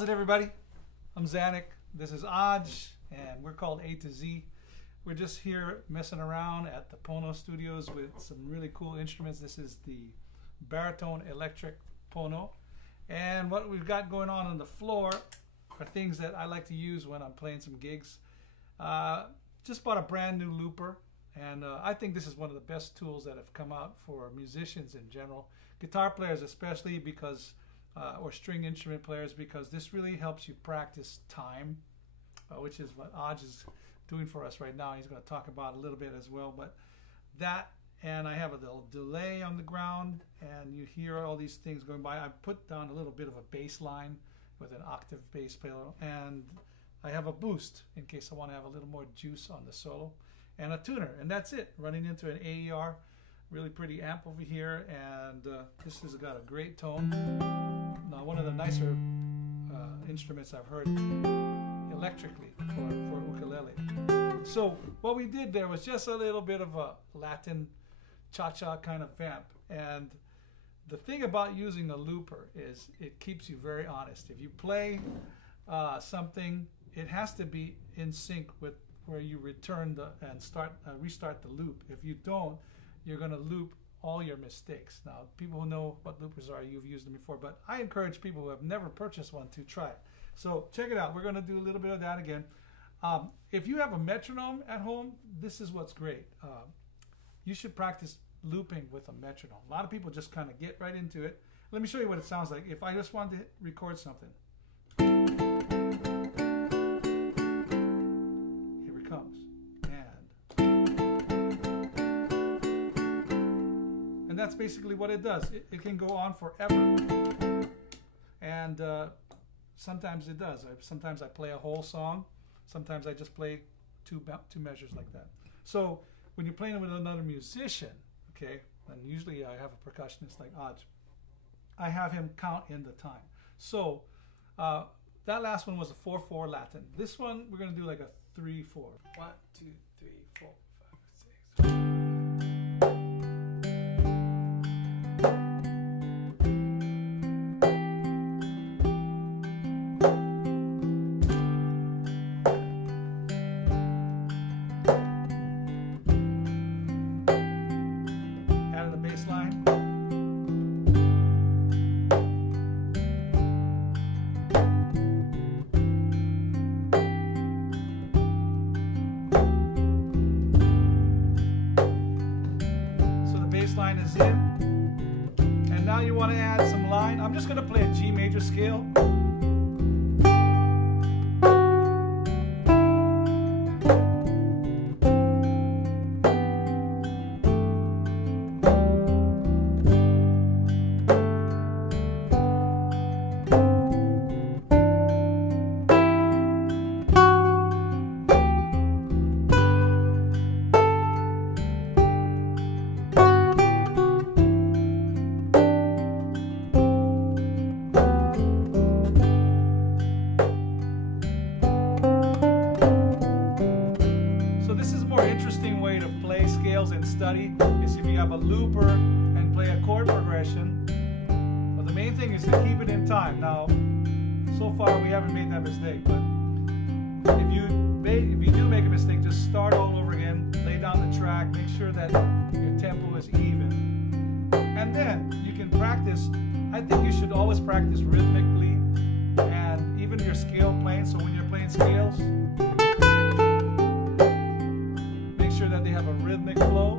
How's it, everybody? I'm Zanuck. This is Adj, and we're called A to Z. We're just here messing around at the Pono studios with some really cool instruments. This is the baritone electric Pono. And what we've got going on the floor are things that I like to use when I'm playing some gigs. Just bought a brand new looper, and I think this is one of the best tools that have come out for musicians in general. Guitar players especially, because or string instrument players, because this really helps you practice time, which is what Adj is doing for us right now. He's going to talk about a little bit as well. But that, and I have a little delay on the ground, and you hear all these things going by. I put down a little bit of a bass line with an octave bass pedal, and I have a boost in case I want to have a little more juice on the solo, and a tuner, and that's it. Running into an AER, really pretty amp over here, and this has got a great tone. Now, one of the nicer instruments I've heard electrically for ukulele. So what we did there was just a little bit of a Latin cha-cha kind of vamp, and the thing about using a looper is it keeps you very honest. If you play something, it has to be in sync with where you return and restart the loop. If you don't, you're going to loop all your mistakes. Now, people who know what loopers are, you've used them before, but I encourage people who have never purchased one to try it. So check it out. We're going to do a little bit of that again. If you have a metronome at home, this is what's great. You should practice looping with a metronome. A lot of people just kind of get right into it. Let me show you what it sounds like. If I just wanted to record something. Here it comes. And that's basically what it does. It can go on forever. And sometimes it does. Sometimes I play a whole song. Sometimes I just play two measures like that. So when you're playing with another musician, okay, and usually I have a percussionist like Adj, I have him count in the time. So that last one was a 4/4 Latin. This one we're going to do like a 3/4. 1, 2, 3, 4, 5, 6. Line is in, and now you want to add some line. I'm just going to play a G major scale. And study is if you have a looper and play a chord progression. But the main thing is to keep it in time. Now, so far we haven't made that mistake, but if you do make a mistake, just start all over again, lay down the track, make sure that your tempo is even, and then you can practice. I think you should always practice rhythmically, and even your scale playing. So when you're playing scales, sure that they have a rhythmic flow.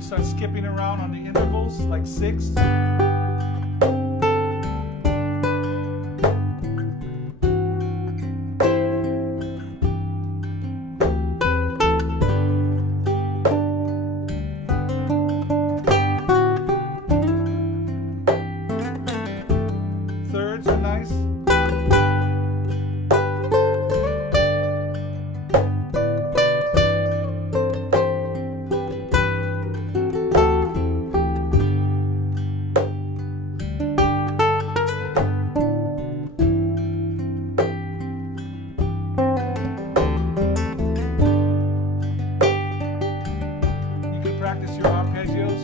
Start skipping around on the intervals, like 6. Thirds are nice. practice your arpeggios.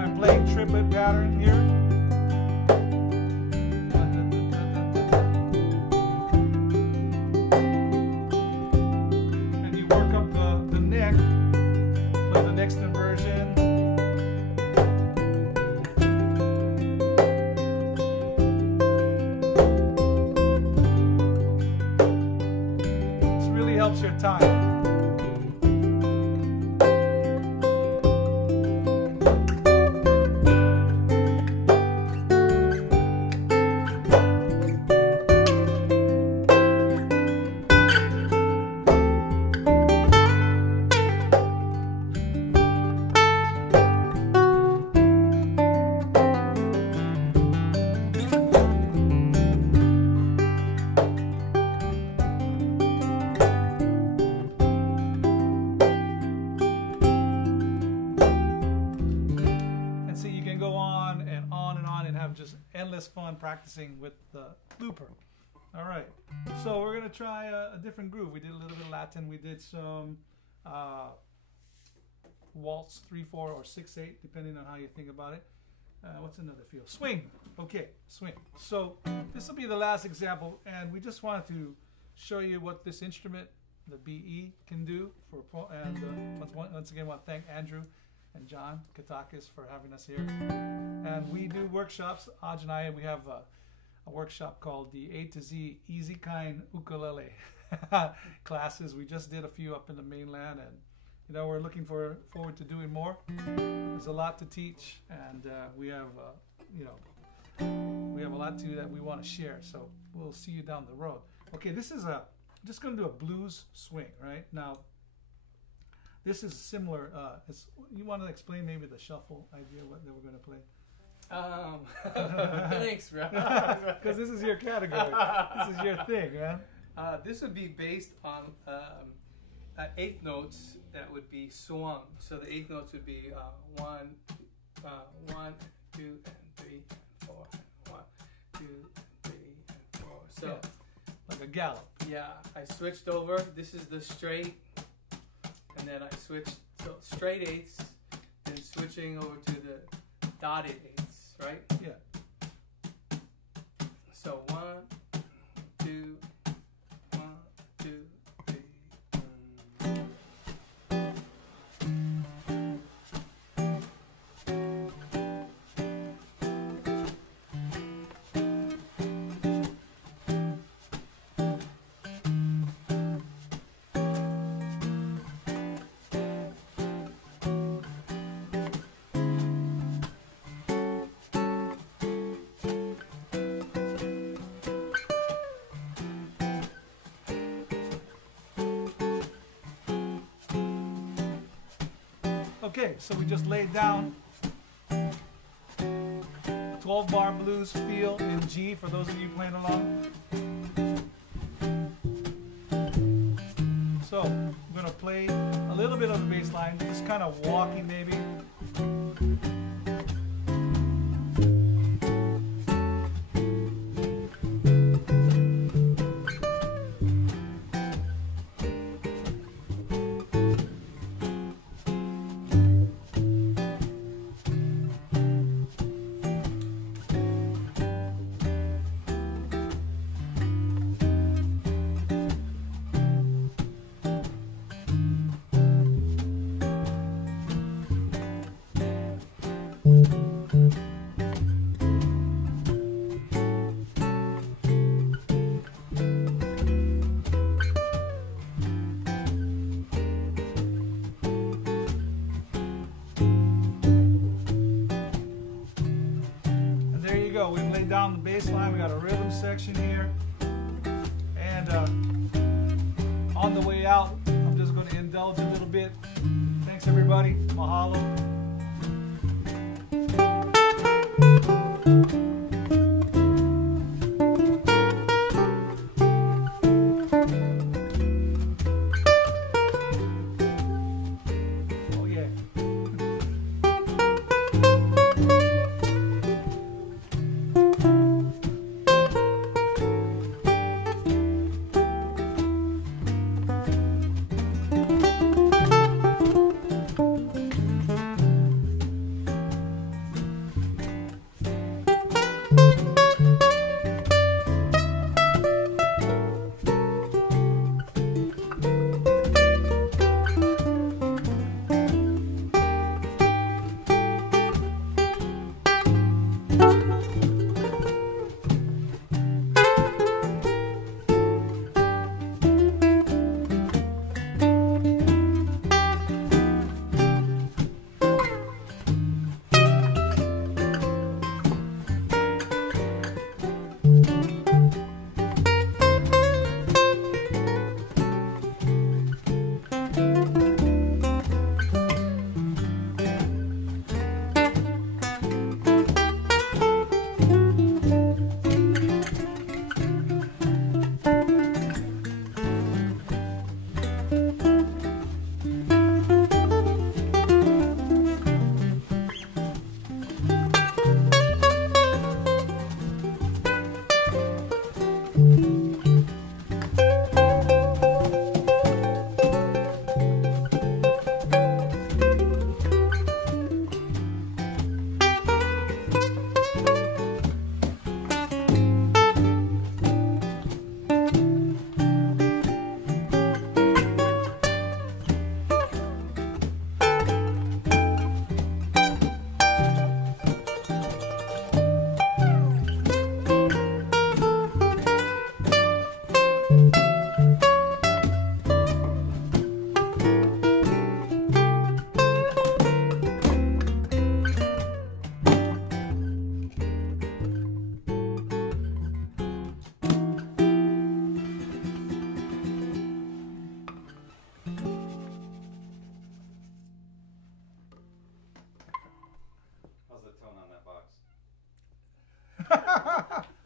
I'm playing triplet pattern here. And you work up the neck, play the next inversion. This really helps your time. Just endless fun practicing with the looper. All right, so we're gonna try a different groove. We did a little bit of Latin. We did some waltz 3/4 or 6/8, depending on how you think about it. What's another feel? Swing. Okay, swing. So this will be the last example, and we just wanted to show you what this instrument, the BE, can do. And once again, I want to thank Andrew and John Katakis for having us here. And we do workshops. Adj and I, we have a workshop called the A to Z Easy Kind Ukulele classes. We just did a few up in the mainland, and we're looking forward to doing more. There's a lot to teach, and we have a lot that we want to share. So we'll see you down the road. Okay, this is just going to do a blues swing right now. This is similar. You want to explain maybe the shuffle idea that we're going to play? Thanks, bro. Because this is your category. This is your thing, man. This would be based on 8th notes that would be swung. So the 8th notes would be 1, 1, 2, and 3, and 4. 1, 2, 3, and 4. So yeah, like a gallop. Yeah, I switched over. This is the straight. And then I switched, so straight 8ths, then switching over to the dotted 8ths, right? Yeah. So 1, 2, 1, 2, 3. Okay, so we just laid down 12-bar blues feel in G for those of you playing along. So I'm going to play a little bit of the bass line, just kind of walking maybe. We've laid down the bass line. We got a rhythm section here, and on the way out, I'm just going to indulge a little bit. Thanks, everybody. Mahalo.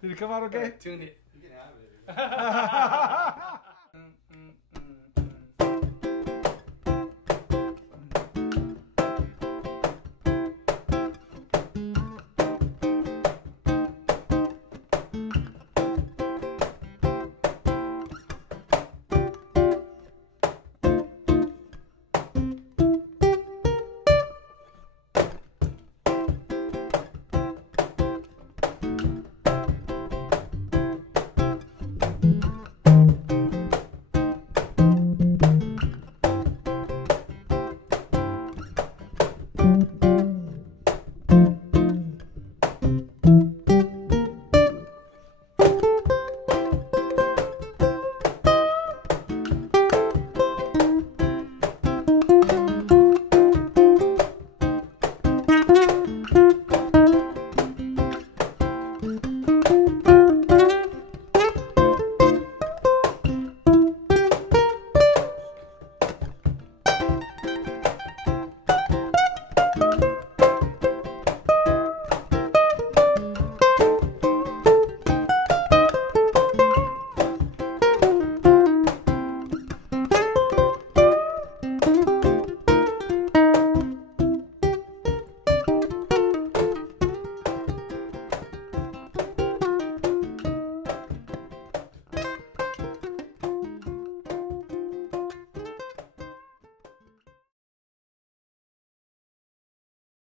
Did it come out okay? Tune it. You can have it.